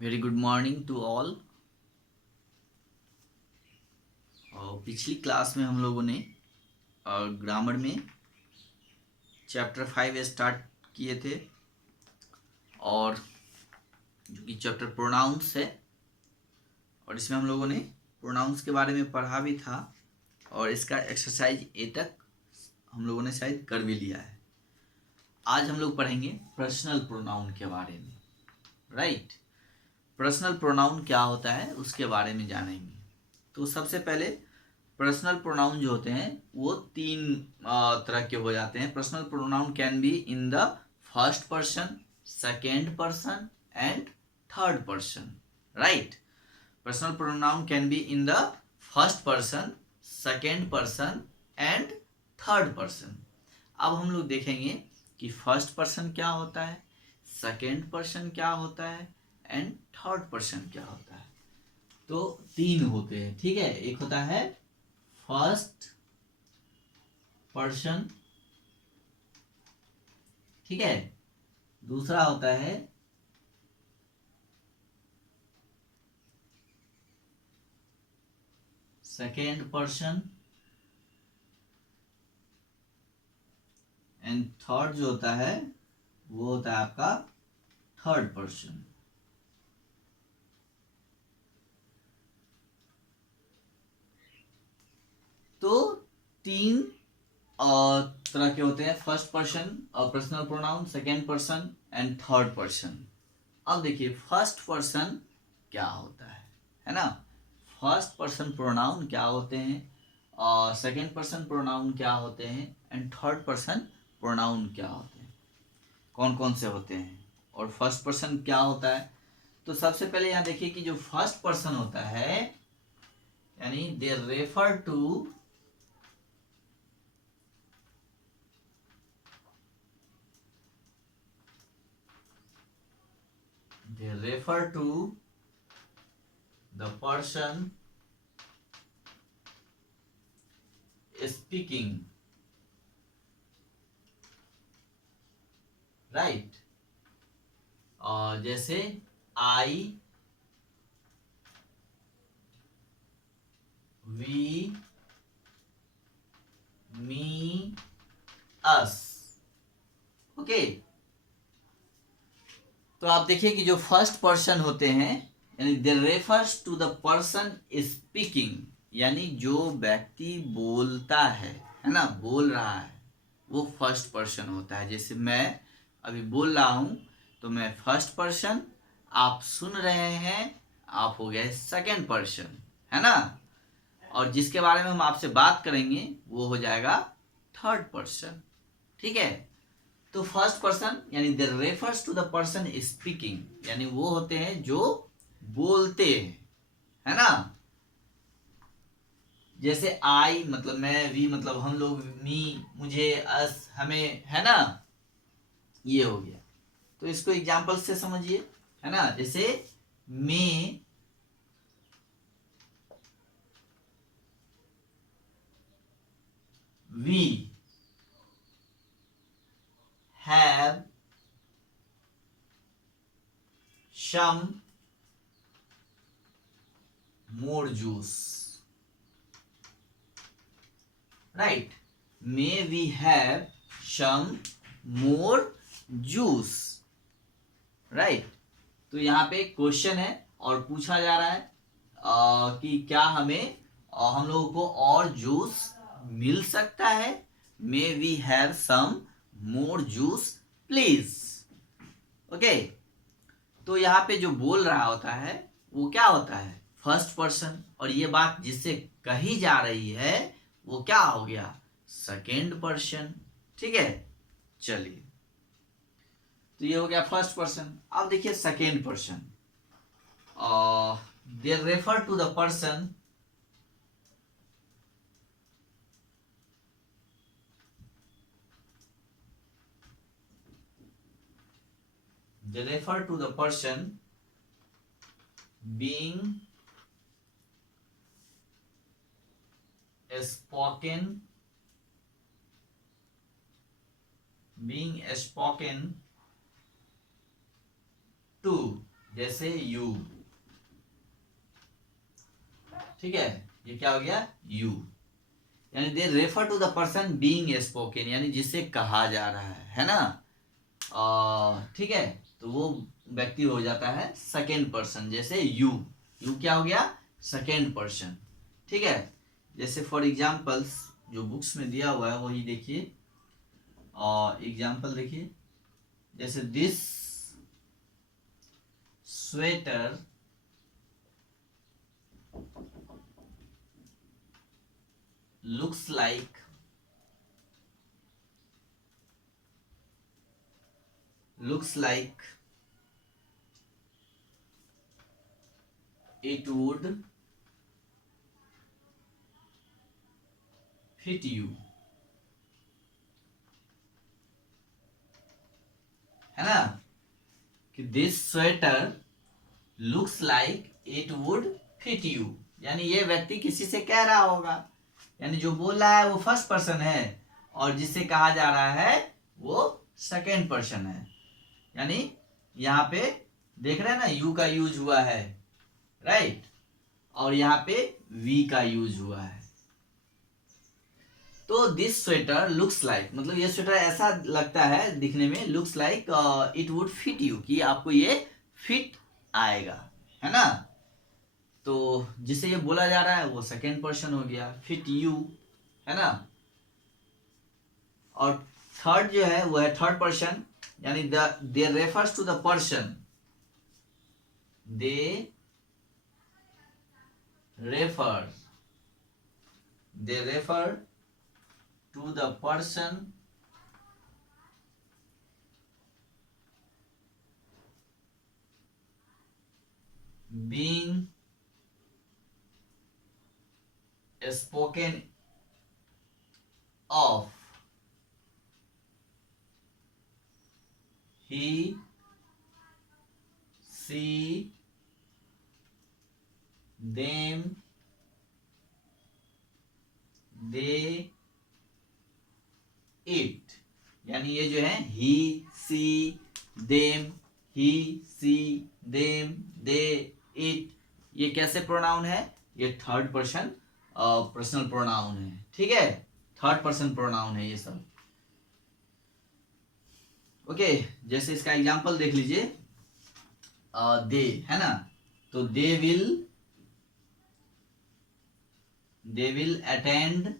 Very good morning to all. और पिछली class में हम लोगों ने ग्रामर में चैप्टर 5 स्टार्ट किए थे और जो कि चैप्टर प्रोनाउंस है और इसमें हम लोगों ने प्रोनाउंस के बारे में पढ़ा भी था और इसका एक्सरसाइज ए तक हम लोगों ने शायद कर भी लिया है। आज हम लोग पढ़ेंगे पर्सनल प्रोनाउन के बारे में। राइट, पर्सनल प्रोनाउन क्या होता है उसके बारे में जानेंगे। तो सबसे पहले पर्सनल प्रोनाउन जो होते हैं वो तीन तरह के हो जाते हैं। Personal pronoun can be in the first person, second person and third person. Right, personal pronoun can be in the first person, second person and third person. अब हम लोग देखेंगे कि फर्स्ट पर्सन क्या होता है, सेकेंड पर्सन क्या होता है एंड थर्ड पर्सन क्या होता है। तो तीन होते हैं, ठीक है। एक होता है फर्स्ट पर्सन, ठीक है। दूसरा होता है सेकेंड पर्सन एंड थर्ड जो होता है वो होता है आपका थर्ड पर्सन। तो तीन तरह के होते हैं, फर्स्ट पर्सन और personal pronoun, second person and third person. अब देखिए फर्स्ट पर्सन क्या होता है ना। फर्स्ट पर्सन प्रोनाउन क्या होते हैं और सेकेंड पर्सन प्रोनाउन क्या होते हैं एंड थर्ड पर्सन प्रोनाउन क्या होते हैं, कौन कौन से होते हैं और फर्स्ट पर्सन क्या होता है। तो सबसे पहले यहाँ देखिए कि जो फर्स्ट पर्सन होता है यानी they refer to the person speaking, right. और जैसे आई, वी, मी, अस। ओके, तो आप देखिए कि जो फर्स्ट पर्सन होते हैं यानी they refers to the person speaking, यानी जो व्यक्ति बोलता है ना, बोल रहा है, वो फर्स्ट पर्सन होता है। जैसे मैं अभी बोल रहा हूं तो मैं फर्स्ट पर्सन, आप सुन रहे हैं आप हो गए सेकेंड पर्सन, है ना। और जिसके बारे में हम आपसे बात करेंगे वो हो जाएगा थर्ड पर्सन, ठीक है। तो फर्स्ट पर्सन यानी they refers to the person speaking, यानी वो होते हैं जो बोलते हैं, है ना। जैसे आई मतलब मैं, वी मतलब हम लोग, मी मुझे, अस हमें, है ना। ये हो गया। तो इसको एग्जांपल से समझिए, है ना। जैसे may, we have some more juice, right. May we have some more juice, right. तो यहाँ पे क्वेश्चन है और पूछा जा रहा है कि क्या हमें हम लोगों को और जूस मिल सकता है। May we have some more juice please. Okay, तो यहाँ पे जो बोल रहा होता है वो क्या होता है, फर्स्ट पर्सन, और ये बात जिससे कही जा रही है वो क्या हो गया, सेकेंड पर्सन, ठीक है। चलिए, तो ये हो गया फर्स्ट पर्सन। अब देखिए second person, they refer to the person being spoken, to, जैसे यू, ठीक है, ये क्या हो गया, यू, यानी they refer to the person being spoken, यानी जिससे कहा जा रहा है ना, ठीक है, तो वो व्यक्ति हो जाता है सेकेंड पर्सन, जैसे यू, यू क्या हो गया, सेकेंड पर्सन, ठीक है। जैसे फॉर एग्जाम्पल्स जो बुक्स में दिया हुआ है वही देखिए, और एग्जाम्पल देखिए, जैसे this sweater looks like it would fit you, है ना, कि this sweater looks like it would fit you, यानी ये व्यक्ति किसी से कह रहा होगा, यानी जो बोल रहा है वो फर्स्ट पर्सन है और जिससे कहा जा रहा है वो सेकेंड पर्सन है, यानी यहाँ पे देख रहे हैं ना, यू का यूज हुआ है, राइट, और यहाँ पे वी का यूज हुआ है। तो दिस स्वेटर लुक्स लाइक, मतलब ये स्वेटर ऐसा लगता है दिखने में, looks like it would fit you, कि आपको ये फिट आएगा, है ना। तो जिसे ये बोला जा रहा है वो सेकेंड पर्सन हो गया, फिट यू, है ना। और थर्ड जो है वो है थर्ड पर्सन, यानी they refers to the person, they refer to the person being spoken of, he, she, them, they, it, यानी ये जो है he, she, them, he, she, them, they, it, ये कैसे प्रोनाउन है, ये थर्ड पर्सन पर्सनल प्रोनाउन है, ठीक है, थर्ड पर्सन प्रोनाउन है ये सब, ओके। जैसे इसका एग्जांपल देख लीजिए, दे, है ना, तो they will attend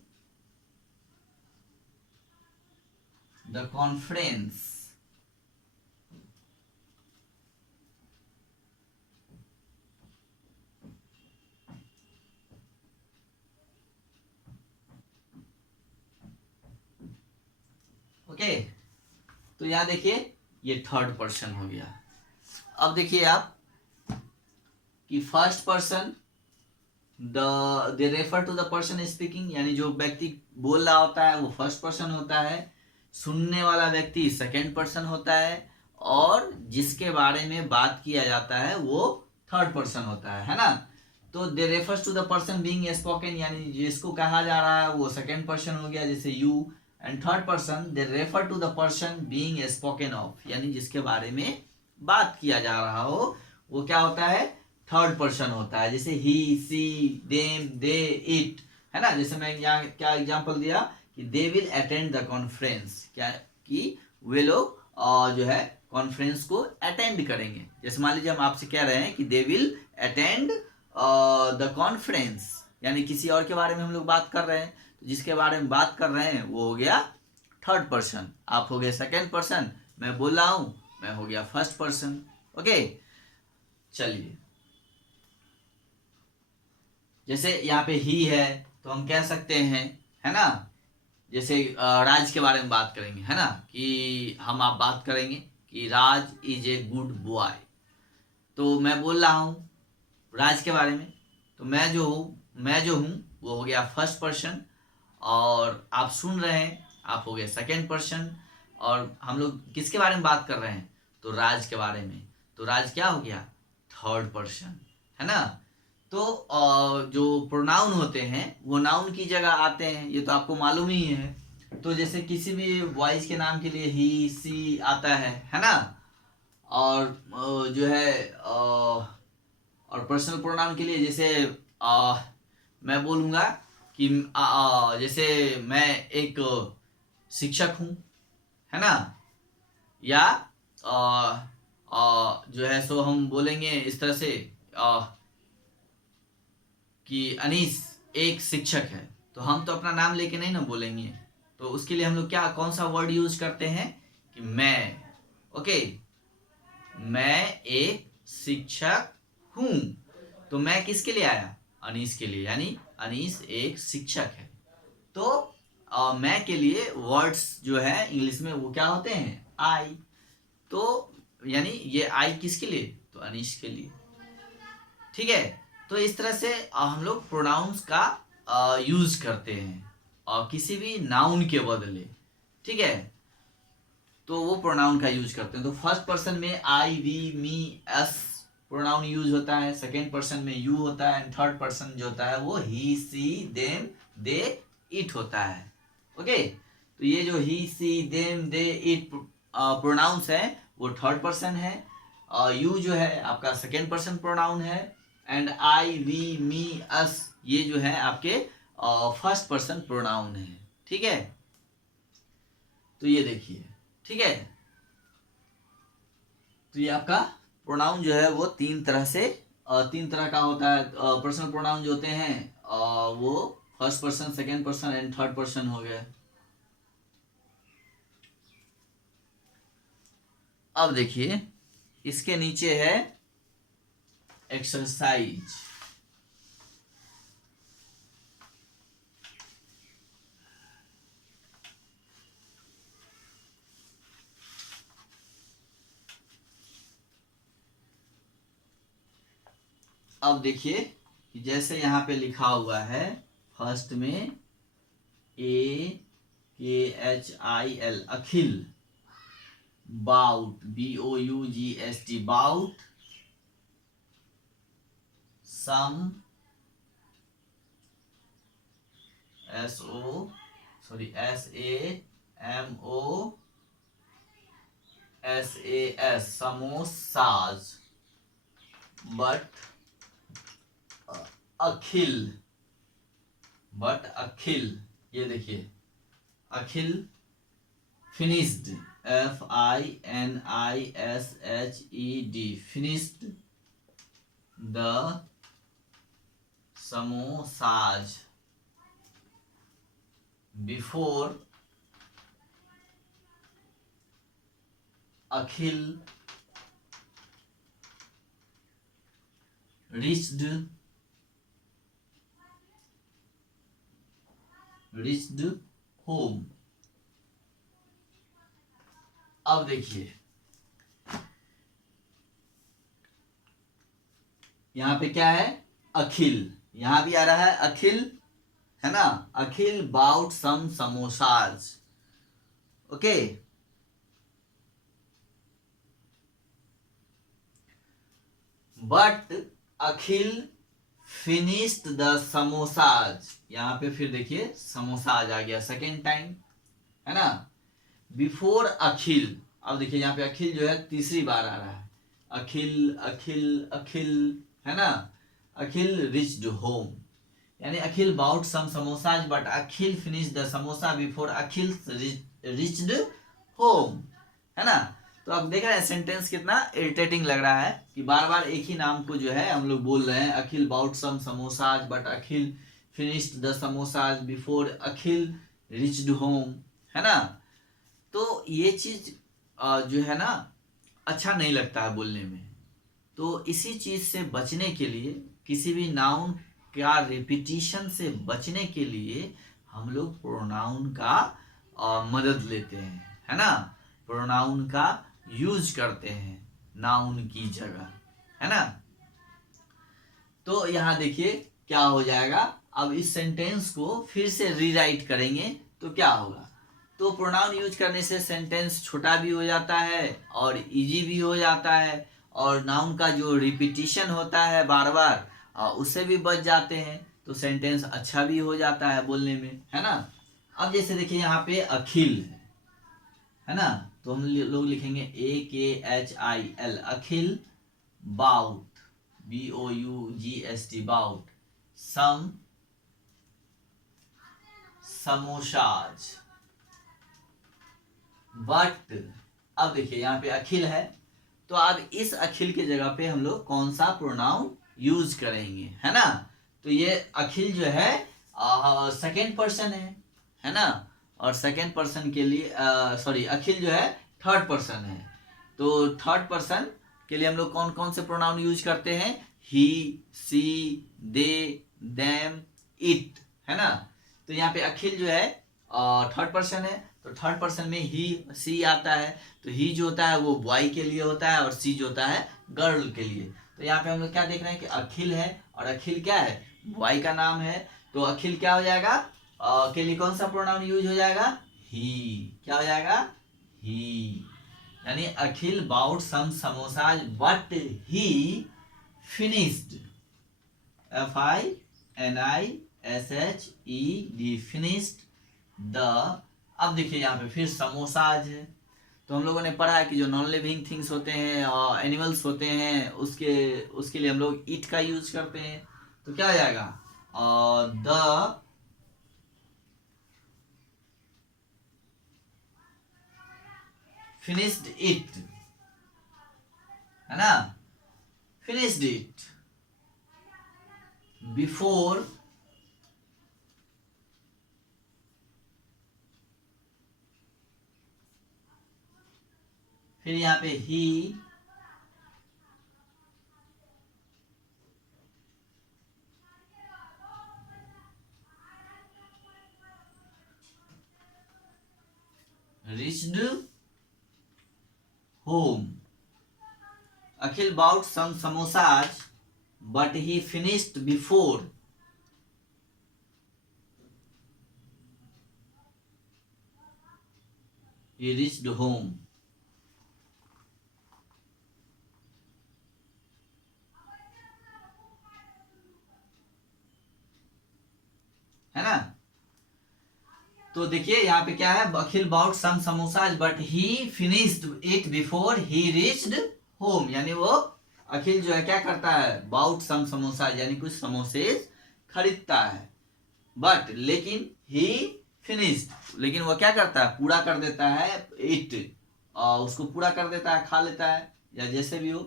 the conference, okay. तो यहां देखिए ये थर्ड पर्सन हो गया। अब देखिए आप कि first person they refer to the person speaking, यानी जो व्यक्ति बोल रहा होता है वो फर्स्ट पर्सन होता है, सुनने वाला व्यक्ति सेकेंड पर्सन होता है, और जिसके बारे में बात किया जाता है वो थर्ड पर्सन होता है ना। तो they refers to the person being spoken, यानी जिसको कहा जा रहा है वो सेकेंड पर्सन हो गया, जैसे you, and third person they refer to the person being spoken of, यानी जिसके बारे में बात किया जा रहा हो वो क्या होता है, थर्ड पर्सन होता है, जैसे ही, सी, देम, दे, इट, है ना। जैसे मैं यहाँ क्या एग्जांपल दिया कि they will attend the conference, क्या कि वे लोग जो है कॉन्फ्रेंस को अटेंड करेंगे। जैसे मान लीजिए हम आपसे कह रहे हैं कि they will attend the conference, यानी किसी और के बारे में हम लोग बात कर रहे हैं, तो जिसके बारे में बात कर रहे हैं वो हो गया थर्ड पर्सन, आप हो गए सेकेंड पर्सन, मैं बोल रहा हूं मैं हो गया फर्स्ट पर्सन, ओके। चलिए जैसे यहाँ पे ही है तो हम कह सकते हैं, है ना, जैसे राज के बारे में बात करेंगे, है ना, कि हम आप बात करेंगे कि राज इज ए गुड बॉय, तो मैं बोल रहा हूँ राज के बारे में, तो मैं जो हूँ वो हो गया फर्स्ट पर्सन, और आप सुन रहे हैं आप हो गए सेकेंड पर्सन, और हम लोग किसके बारे में बात कर रहे हैं, तो राज के बारे में, तो राज क्या हो गया, थर्ड पर्सन, है ना। तो जो प्रोनाउन होते हैं वो नाउन की जगह आते हैं, ये तो आपको मालूम ही है। तो जैसे किसी भी बॉयज के नाम के लिए ही, सी आता है ना, और जो है और पर्सनल प्रोनाउन के लिए जैसे मैं बोलूँगा कि जैसे मैं एक शिक्षक हूँ, है ना, या जो है सो हम बोलेंगे इस तरह से कि अनीस एक शिक्षक है, तो हम तो अपना नाम लेके नहीं ना बोलेंगे, तो उसके लिए हम लोग क्या कौन सा वर्ड यूज करते हैं कि मैं। ओके, मैं एक शिक्षक हूँ, तो मैं किसके लिए आया, अनीस के लिए, यानी अनीस एक शिक्षक है। तो मैं के लिए वर्ड्स जो है इंग्लिश में वो क्या होते हैं, आई। तो यानी ये आई किसके लिए, तो अनीश के लिए। ठीक है, तो इस तरह से हम लोग प्रोनाउंस का यूज करते हैं और किसी भी नाउन के बदले। ठीक है, तो वो प्रोनाउन का यूज करते हैं। तो फर्स्ट पर्सन में I, we, me, us pronoun use होता है, सेकेंड पर्सन में यू होता है, एंड थर्ड पर्सन जो होता है वो ही, सी, देम, दे, इट होता है। ओके, तो ये जो ही, she, them, they, it pronounce है वो थर्ड पर्सन है, यू जो है आपका सेकेंड पर्सन प्रोनाउन है, एंड आई, वी, मी, अस ये जो है आपके फर्स्ट पर्सन प्रोनाउन है। ठीक है, तो ये देखिए। ठीक है, तो ये आपका प्रोनाउन जो है वो तीन तरह का होता है। पर्सनल प्रोनाउन जो होते हैं वो first person, second person and third person हो गए। अब देखिए इसके नीचे है एक्सरसाइज। अब देखिए कि जैसे यहाँ पे लिखा हुआ है फर्स्ट में AKHIL Akhil, bought BOUGST bought, some SAMOSAS samosas, but Akhil ये देखिए Akhil finished FINISHED finished the samosas before Akhil reached home। अब देखिए यहां पे क्या है, अखिल, यहां भी आ रहा है अखिल, है ना, Akhil bought some samosas. Okay, but Akhil finished the samosas, यहां पे फिर देखिए समोसाज आ गया सेकेंड टाइम, है ना, बिफोर अखिल। अब देखिए यहाँ पे अखिल जो है तीसरी बार आ रहा है, अखिल अखिल अखिल, है ना, अखिल रिच्ड होम, यानी Akhil bought some samosas but Akhil finish the samosa before Akhil reached home, है ना। तो अब देख रहे हैं सेंटेंस कितना इरिटेटिंग लग रहा है कि बार बार एक ही नाम को जो है हम लोग बोल रहे हैं, Akhil bought some samosas but Akhil finished the samosas before Akhil reached home, है ना। तो ये चीज जो है ना अच्छा नहीं लगता है बोलने में। तो इसी चीज से बचने के लिए, किसी भी नाउन का रिपीटिशन से बचने के लिए हम लोग प्रोनाउन का मदद लेते हैं, है ना, प्रोनाउन का यूज करते हैं नाउन की जगह, है ना। तो यहां देखिए क्या हो जाएगा, अब इस सेंटेंस को फिर से रीराइट करेंगे तो क्या होगा, तो प्रोनाउन यूज करने से सेंटेंस छोटा भी हो जाता है और इजी भी हो जाता है, और नाउन का जो रिपीटिशन होता है बार बार उससे भी बच जाते हैं, तो सेंटेंस अच्छा भी हो जाता है बोलने में, है ना। अब जैसे देखिए यहाँ पे अखिल है ना। तो हम लोग लिखेंगे AKHIL, Akhil bought, BOUGST, bought some samosas. But अब देखिए यहाँ पे अखिल है, तो अब इस अखिल के जगह पे हम लोग कौन सा प्रोनाउन यूज करेंगे, है ना। तो ये अखिल जो है सेकेंड पर्सन है ना। और सेकेंड पर्सन के लिए सॉरी, अखिल जो है थर्ड पर्सन है। तो थर्ड पर्सन के लिए हम लोग कौन कौन से प्रोनाउन यूज करते हैं, ही, सी, दे, देम, इट, है ना। तो यहाँ पे अखिल जो है थर्ड पर्सन है, तो थर्ड पर्सन में ही, सी आता है। तो ही जो होता है वो बॉय के लिए होता है और सी जो होता है गर्ल के लिए। तो यहाँ पे हम लोग क्या देख रहे हैं कि अखिल है और अखिल क्या है, बॉय का नाम है। तो अखिल क्या हो जाएगा, के लिए कौन सा प्रोनाउन यूज हो जाएगा, ही। क्या हो जाएगा, ही। यानी Akhil bought some samosas but he finished, FINISHED, finished the. अब देखिए यहाँ पे फिर समोसाज है। तो हम लोगों ने पढ़ा है कि जो नॉन लिविंग थिंग्स होते हैं और एनिमल्स होते हैं उसके लिए हम लोग ईट का यूज करते हैं। तो क्या हो जाएगा, द फिनिश्ड इट, है ना, फिनिश्ड इट बिफोर फिर यहाँ पे ही reached home. Akhil bought some samosas, but he finished before he reached home. है ना। तो देखिए यहाँ पे क्या है, Akhil bought some samosas but he finished it before he reached home. यानी वो अखिल जो है क्या करता है, बाउट सम समोसाज यानी कुछ समोसे खरीदता है, बट लेकिन ही फिनिश्ड, लेकिन वो क्या करता है, पूरा कर देता है, इट उसको पूरा कर देता है, खा लेता है या जैसे भी हो,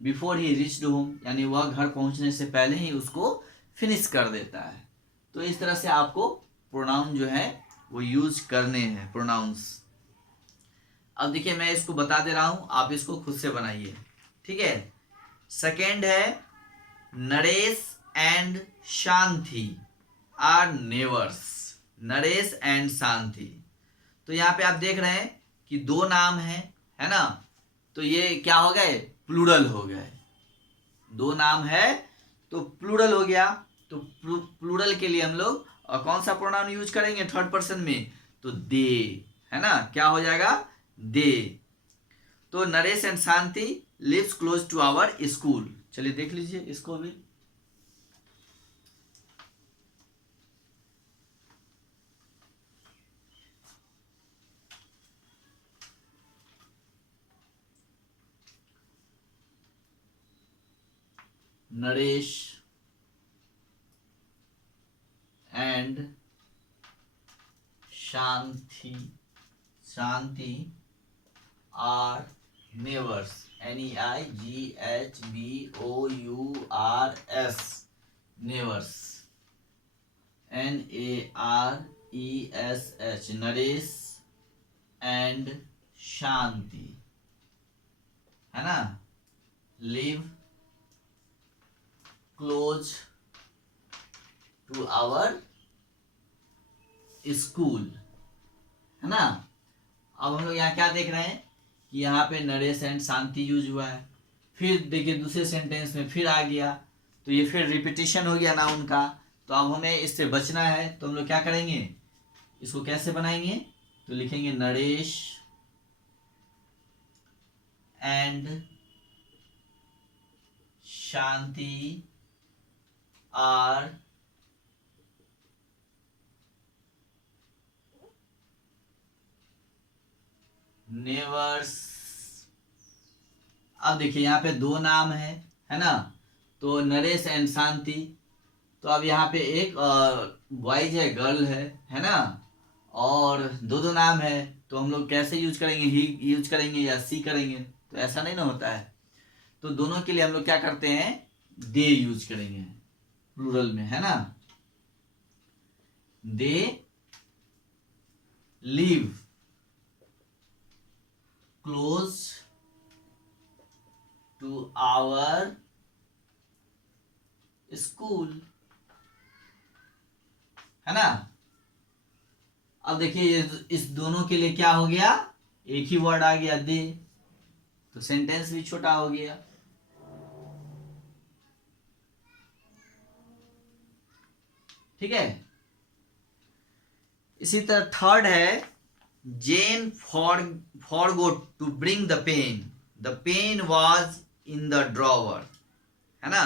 बिफोर ही रीच्ड होम यानी वह घर पहुंचने से पहले ही उसको फिनिश कर देता है। तो इस तरह से आपको प्रोनाउन जो है वो यूज करने हैं, प्रोनाउंस। अब देखिए मैं इसको बता दे रहा हूं, आप इसको खुद से बनाइए, ठीक है। सेकेंड है, Naresh and Shanti are neighbours, Naresh and Shanti. तो यहाँ पे आप देख रहे हैं कि दो नाम है ना। तो ये क्या हो गए, प्लूरल हो गए। दो नाम है तो प्लूरल हो गया। तो प्लूरल के लिए हम लोग कौन सा प्रोनाउन यूज करेंगे थर्ड पर्सन में, तो दे, है ना। क्या हो जाएगा, दे। तो Naresh and Shanti lives close to our school. चलिए देख लीजिए इसको भी। Naresh and Shanti are neighbours, NEIGHBOURS, neighbours, NARESH, Naresh and Shanti, है ना, live close to our school, है ना। अब हम लोग यहाँ क्या देख रहे हैं कि यहाँ पे नरेश एंड शांति यूज हुआ है। फिर देखिए दूसरे सेंटेंस में फिर आ गया, तो ये फिर रिपीटिशन हो गया नाउन का। तो अब हमें इससे बचना है, तो हम लोग क्या करेंगे, इसको कैसे बनाएंगे, तो लिखेंगे नरेश एंड शांति आर नेवर्स। अब देखिए यहाँ पे दो नाम है ना, तो नरेश एंड शांति। तो अब यहाँ पे एक बॉयज है, गर्ल है ना, और दो दो नाम है, तो हम लोग कैसे यूज करेंगे, ही यूज करेंगे या सी करेंगे, तो ऐसा नहीं ना होता है। तो दोनों के लिए हम लोग क्या करते हैं, दे यूज करेंगे प्लूरल में, है ना। They live close to our school, है ना। अब देखिए इस दोनों के लिए क्या हो गया, एक ही वर्ड आ गया दे, तो सेंटेंस भी छोटा हो गया। ठीक है। इसी तरह थर्ड है, Jane forgot to bring the pen was in the drawer, है ना।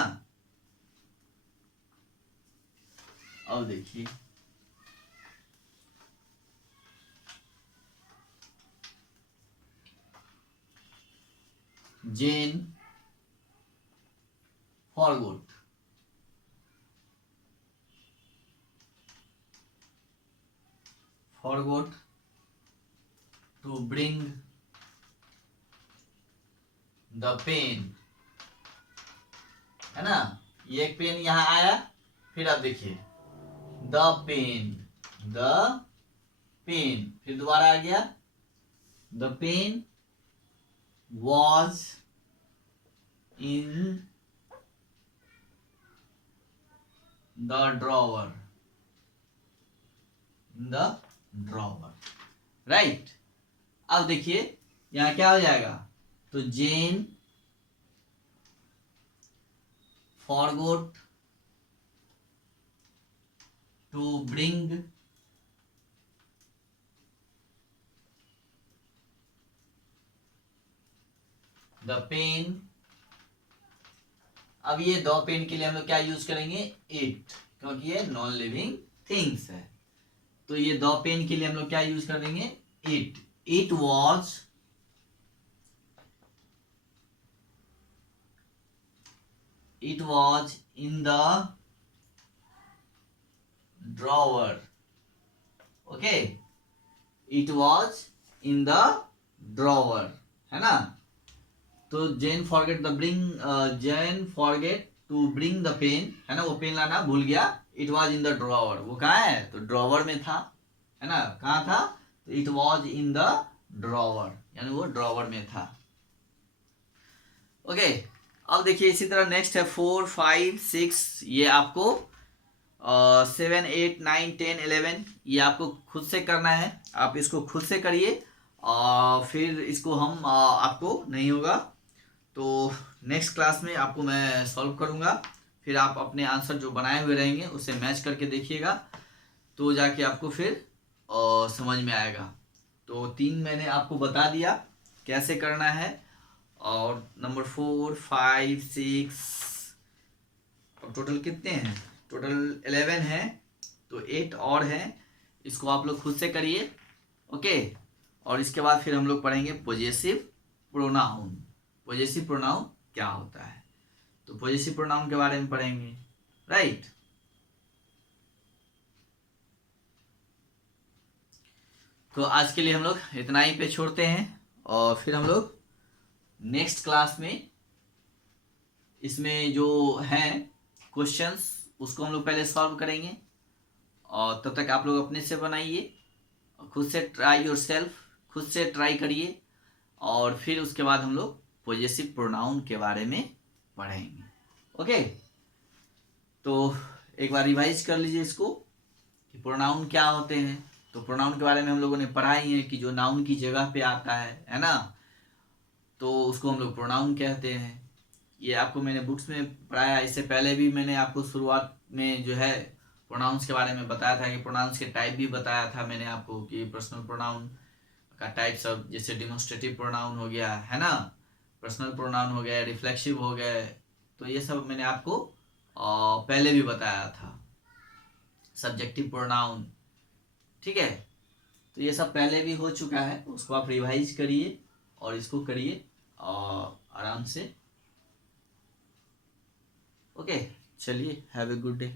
अब देखिए Jane forgot to bring the pen, है ना। ये एक पेन यहां आया, फिर आप देखिए द पेन, फिर दोबारा आ गया the pen was in the drawer, right. अब देखिए यहां क्या हो जाएगा, तो Jane forgot to bring the pen. अब ये दो पेन के लिए हम लोग क्या यूज करेंगे, इट, क्योंकि ये नॉन लिविंग थिंग्स है, तो ये दो पेन के लिए हम लोग क्या यूज कर देंगे, it was in the drawer, okay, it was in the drawer, है ना। तो Jane forget to bring the pen, है ना, वो पेन लाना भूल गया, it was in the drawer, वो कहाँ है, तो ड्रॉवर में था, है ना, कहाँ था, तो it was in the drawer, यानी वो ड्रॉवर में था। ओके। अब देखिए इसी तरह नेक्स्ट है 4, 5, 6, ये आपको 7, 8, 9, 10, 11 ये आपको खुद से करना है, आप इसको खुद से करिए, फिर इसको हम आपको नहीं होगा तो नेक्स्ट क्लास में आपको मैं सॉल्व करूंगा, फिर आप अपने आंसर जो बनाए हुए रहेंगे उसे मैच करके देखिएगा, तो जाके आपको फिर समझ में आएगा। तो 3 मैंने आपको बता दिया कैसे करना है, और नंबर 4, 5, 6, और टोटल कितने हैं, टोटल 11 है, तो 8 और हैं, इसको आप लोग खुद से करिए, ओके। और इसके बाद फिर हम लोग पढ़ेंगे पॉजेसिव प्रोनाउन। पॉजेसिव प्रोनाउन क्या होता है, तो पॉजेसिव प्रोनाउन के बारे में पढ़ेंगे, राइट। तो आज के लिए हम लोग इतना ही पे छोड़ते हैं, और फिर हम लोग नेक्स्ट क्लास में इसमें जो हैं क्वेश्चंस उसको हम लोग पहले सॉल्व करेंगे, और तब तक आप लोग अपने से बनाइए, खुद से ट्राई योरसेल्फ, खुद से ट्राई करिए, और फिर उसके बाद हम लोग पॉजेसिव प्रोनाउन के बारे में पढ़ेंगे, ओके। तो एक बार रिवाइज कर लीजिए इसको कि प्रोनाउन क्या होते हैं। तो प्रोनाउन के बारे में हम लोगों ने पढ़ा ही है कि जो नाउन की जगह पे आता है ना, तो उसको हम लोग प्रोनाउन कहते हैं। ये आपको मैंने बुक्स में पढ़ाया, इससे पहले भी मैंने आपको शुरुआत में जो है प्रोनाउंस के बारे में बताया था कि प्रोनाउंस के टाइप भी बताया था मैंने आपको, कि पर्सनल प्रोनाउन का टाइप सब, जैसे डिमोन्स्ट्रेटिव प्रोनाउन हो गया, है ना, पर्सनल प्रोनाउन हो गया, रिफ्लेक्सिव हो गए, तो ये सब मैंने आपको पहले भी बताया था। सब्जेक्टिव प्रोनाउन, ठीक है। तो ये सब पहले भी हो चुका है, उसको आप रिवाइज करिए और इसको करिए और आराम से। ओके, चलिए, हैव ए गुड डे।